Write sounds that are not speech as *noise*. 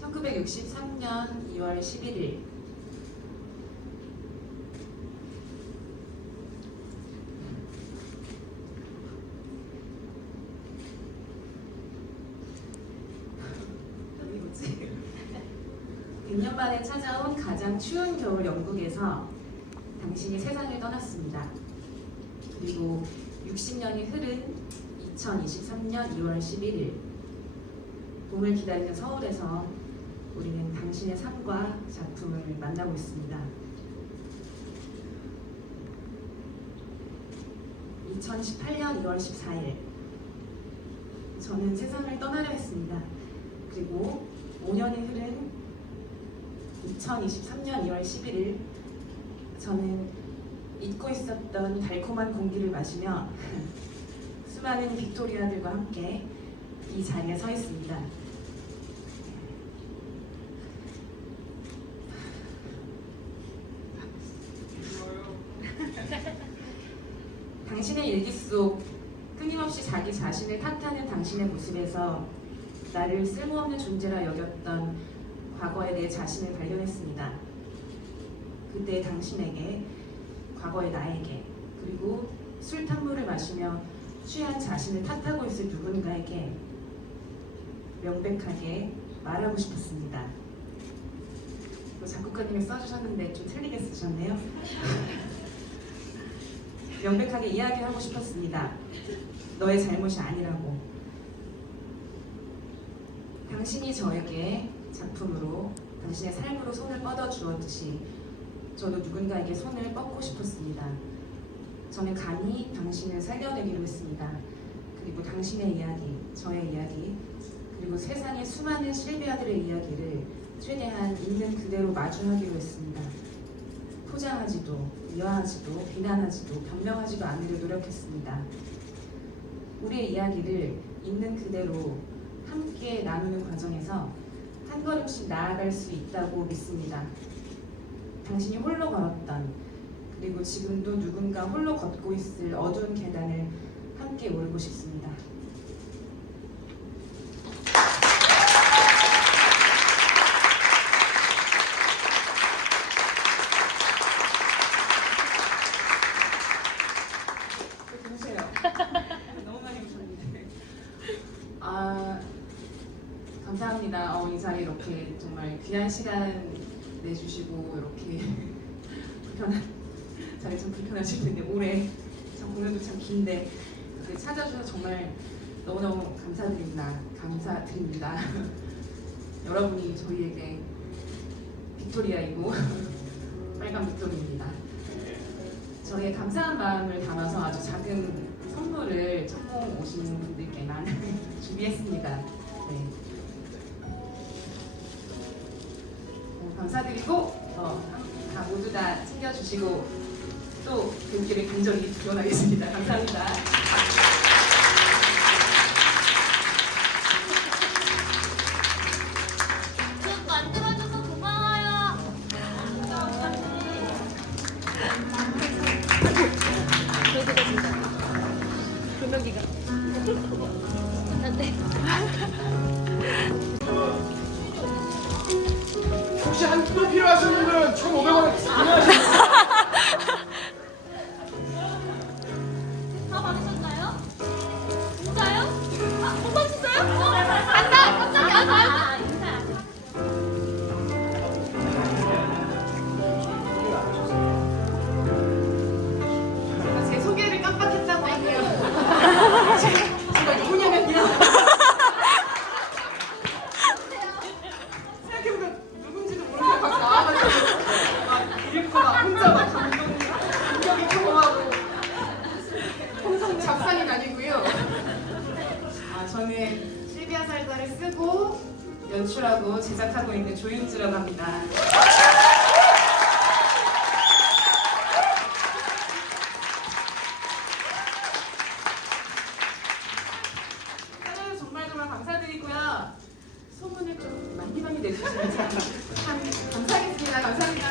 1963년 2월 11일 어디 보지? 100년 만에 찾아온 가장 추운 겨울 영국에서 당신이 세상을 떠났습니다. 그리고 60년이 흐른 2023년 2월 11일 봄을 기다리는 서울에서 우리는 당신의 삶과 작품을 만나고 있습니다. 2018년 2월 14일 저는 세상을 떠나려 했습니다. 그리고 5년이 흐른 2023년 2월 11일 저는 잊고 있었던 달콤한 공기를 마시며 *laughs* 수많은 빅토리아들과 함께 이 자리에 서 있습니다. 당신의 일기 속 끊임없이 자기 자신을 탓하는 당신의 모습에서 나를 쓸모없는 존재라 여겼던 과거의 내 자신을 발견했습니다. 그때 당신에게, 과거의 나에게, 그리고 술 탄물을 마시며 취한 자신을 탓하고 있을 누군가에게 명백하게 말하고 싶었습니다. 이거 작곡가님이 써주셨는데 좀 틀리게 쓰셨네요. *laughs* 명백하게 이야기하고 싶었습니다. 너의 잘못이 아니라고. 당신이 저에게 작품으로 당신의 삶으로 손을 뻗어 주었듯이 저도 누군가에게 손을 뻗고 싶었습니다. 저는 감히 당신을 살려내기로 했습니다. 그리고 당신의 이야기, 저의 이야기, 그리고 세상의 수많은 실비아들의 이야기를 최대한 있는 그대로 마주하기로 했습니다. 포장하지도, 미화하지도, 비난하지도, 변명하지도 않으려 노력했습니다. 우리의 이야기를 있는 그대로 함께 나누는 과정에서 한 걸음씩 나아갈 수 있다고 믿습니다. 당신이 홀로 걸었던 그리고 지금도 누군가 홀로 걷고 있을 어두운 계단을 함께 오르고 싶습니다. 보세요. 너무 많이 오셨는데. 아 감사합니다. 어, 이 자리 이렇게 정말 귀한 시간 내주시고 이렇게 *laughs* 불편한 자리 좀 불편하실 텐데 올해 참 공연도 참 긴데 이렇게 찾아주셔서 정말 너무너무 감사드립니다. 감사드립니다. *laughs* 여러분이 저희에게 빅토리아이고 *laughs* 빨간 빅토리입니다. 저의 감사한 마음을 담아서 아주 작은 선물을 천공 오시는 분들께만 준비했습니다. 네. 감사드리고 어, 다 모두 다 챙겨주시고 또 뵙기를 간절히 기원하겠습니다. 감사합니다. 고마워요. *laughs* 조명기가. *laughs* 네. 혹시 한또 필요하신 분들은 1,500원 가 음악을 쓰고 연출하고 제작하고 있는 조윤주라고 합니다. 사랑해서 정말 정말 감사드리고요. 소문을 좀 많이 많이 내주시면 참 감사하겠습니다. 감사합니다.